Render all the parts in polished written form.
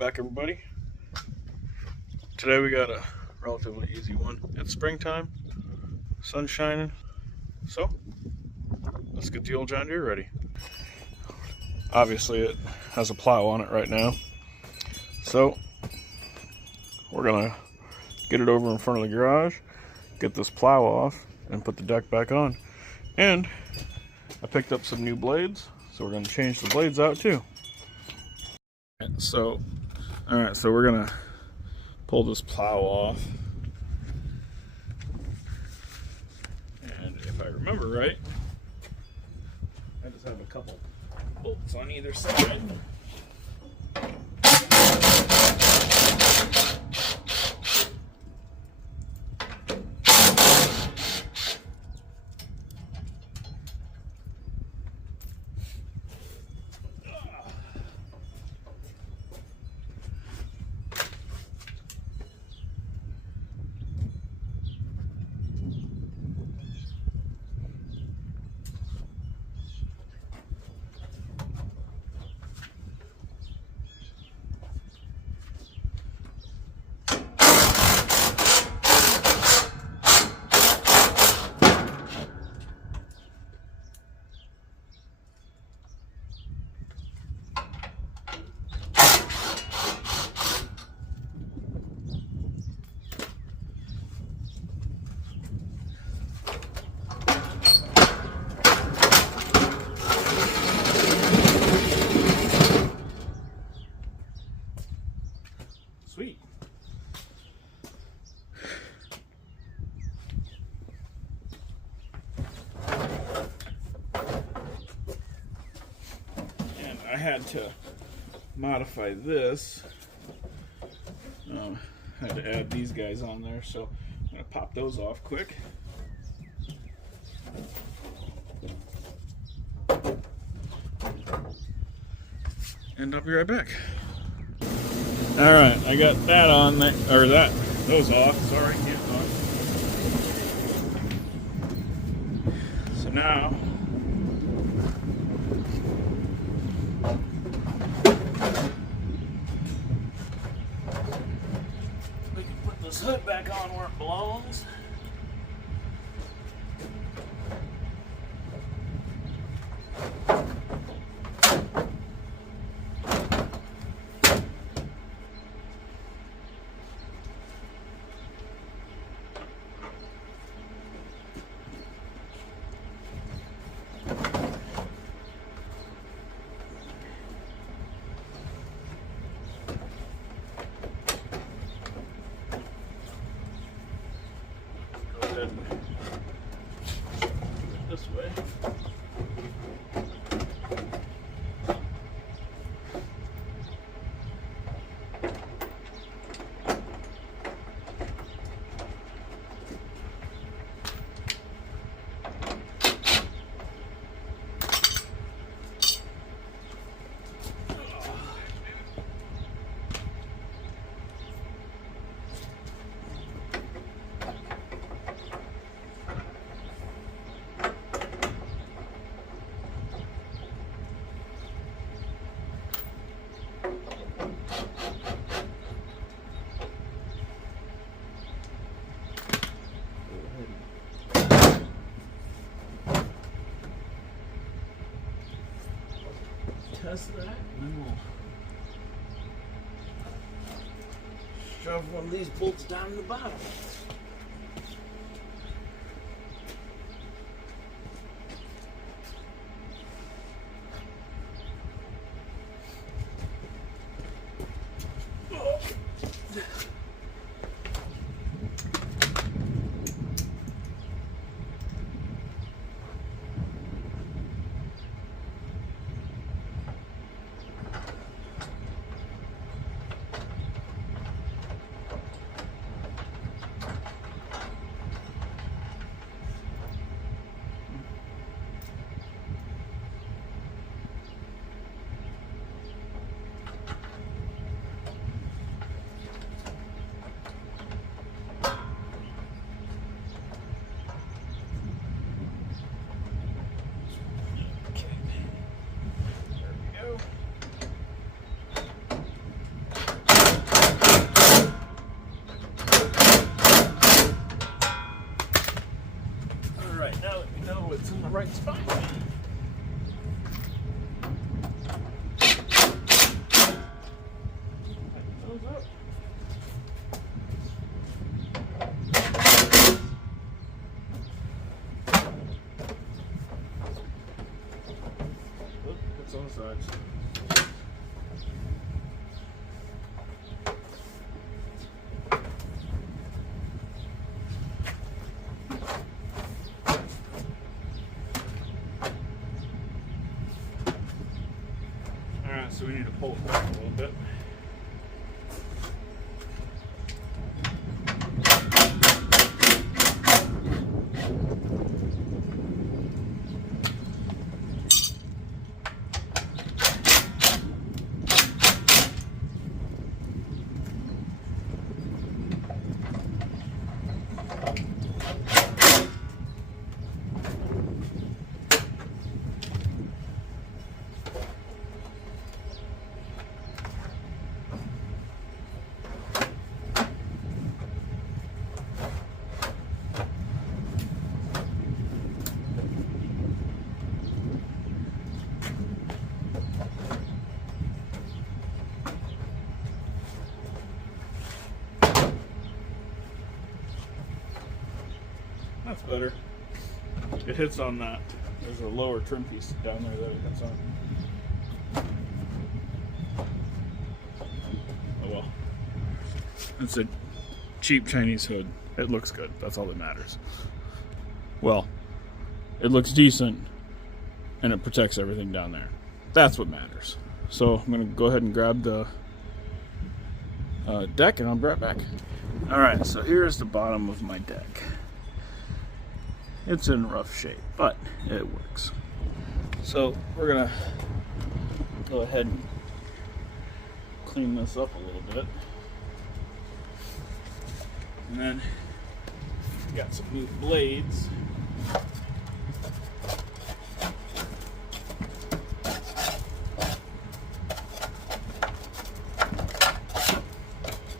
back, everybody. Today we got a relatively easy one. It's springtime, sun's shining, so let's get the old John Deere ready. Obviously it has a plow on it right now, so we're gonna get it over in front of the garage, get this plow off, and put the deck back on. And I picked up some new blades, so we're gonna change the blades out too. So, alright, so we're gonna pull this plow off. And if I remember right, I just have a couple bolts on either side. Sweet. And I had to modify this. I had to add these guys on there, so I'm going to pop those off quick. And I'll be right back. Alright, I got that on there, or those off, sorry, can't talk. So now, we can put this hood back on where it belongs. This way. Test that, and then we'll shove one of these bolts down in the bottom. the right spot. It's on the sides. Alright, so we need to pull it back a little bit. That's better. It hits on that. There's a lower trim piece down there that it hits on. Oh well. It's a cheap Chinese hood. It looks good. That's all that matters. Well, it looks decent and it protects everything down there. That's what matters. So I'm going to go ahead and grab the deck and I'll be right back. Alright, so here's the bottom of my deck. It's in rough shape, but it works. So we're gonna go ahead and clean this up a little bit. And then we got some new blades.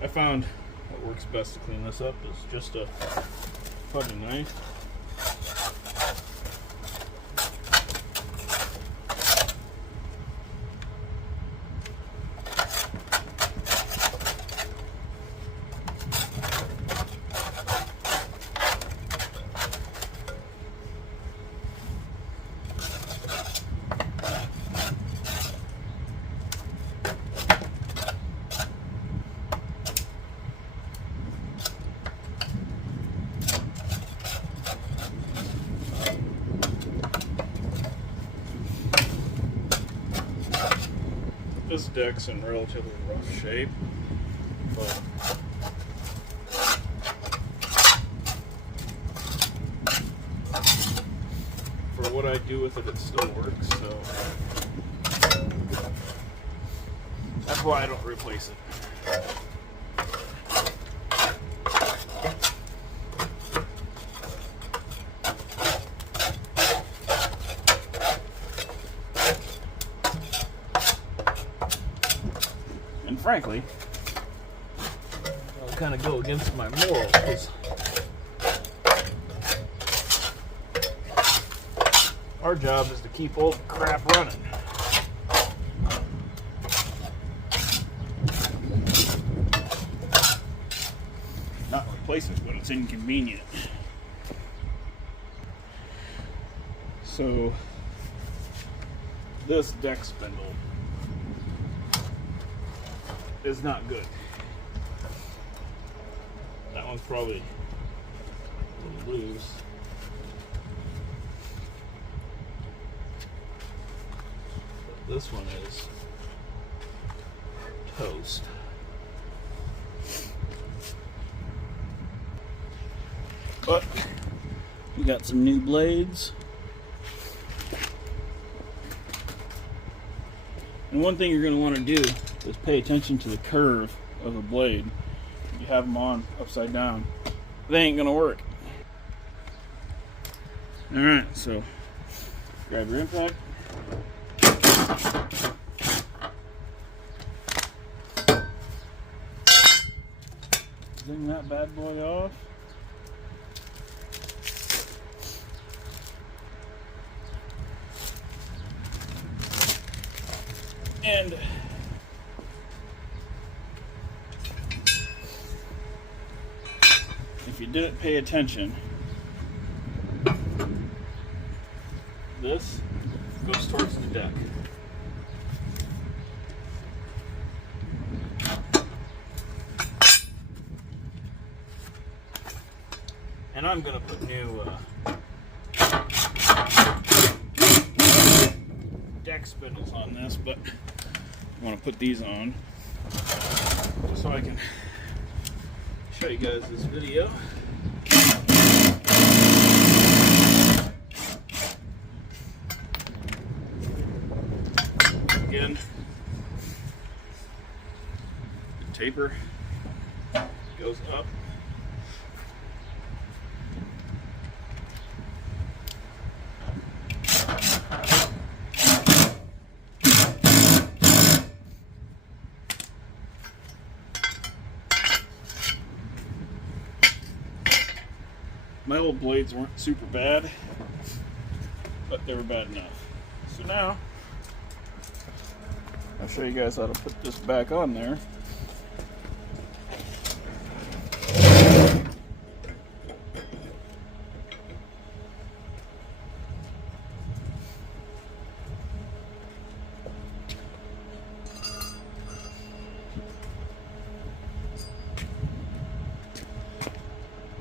I found what works best to clean this up is just a putty knife. This deck's in relatively rough shape, but for what I do with it, it still works, so that's why I don't replace it. And frankly, I'll kind of go against my morals, because our job is to keep old crap running. Not replace it when it's inconvenient. So this deck spindle is not good. That one's probably a little loose. But this one is toast. But we got some new blades. And one thing you're going to want to do is pay attention to the curve of the blade. If you have them on upside down, they ain't gonna work. Alright, so grab your impact. Zing that bad boy off. And if you didn't pay attention, this goes towards the deck. And I'm going to put new deck spindles on this, but I want to put these on just so I can show you guys this video. Again, the taper goes up. My old blades weren't super bad, but they were bad enough. So now, I'll show you guys how to put this back on there.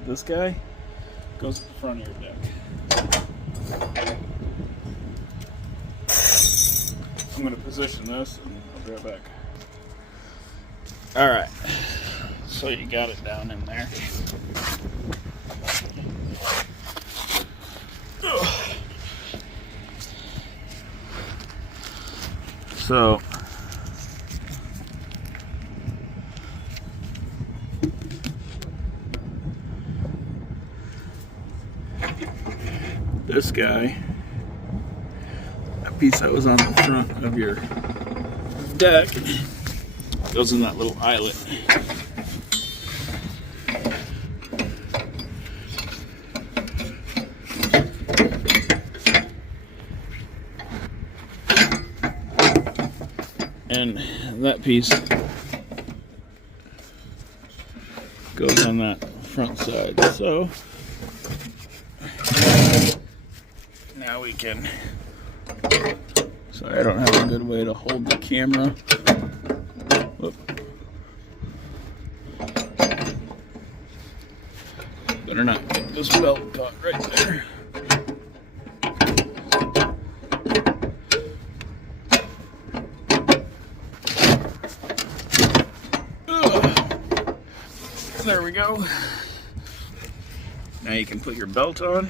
This guy goes at the front of your deck. I'm going to position this and I'll be right back. Alright, so you got it down in there. So this guy, that piece that was on the front of your deck, goes in that little eyelet. And that piece goes on that front side. So now we can, sorry I don't have a good way to hold the camera. Whoop. Better not get this belt caught right there. Ugh. There we go. Now you can put your belt on.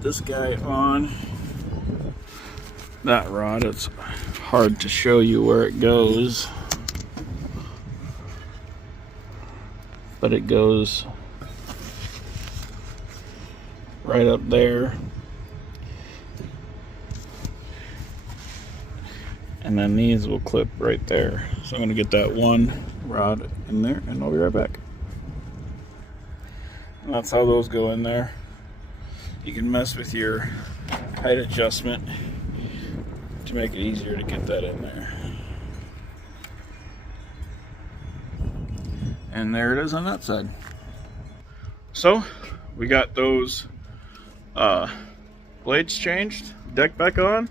This guy on that rod. It's hard to show you where it goes, but it goes right up there, and then these will clip right there. So I'm going to get that one rod in there and I'll be right back. And that's how those go in there. You can mess with your height adjustment to make it easier to get that in there. And there it is on that side. So we got those blades changed, deck back on,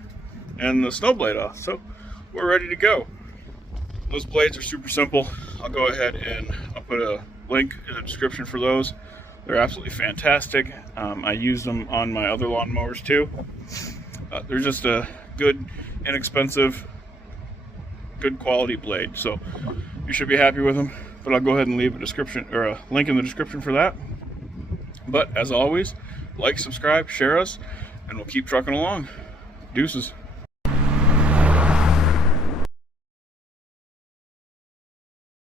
and the snow blade off. So we're ready to go. Those blades are super simple. I'll go ahead and I'll put a link in the description for those. They're absolutely fantastic. I use them on my other lawn mowers too. They're just a good, inexpensive, good quality blade. So you should be happy with them. But I'll go ahead and leave a description or a link in the description for that. But as always, like, subscribe, share us, and we'll keep trucking along. Deuces.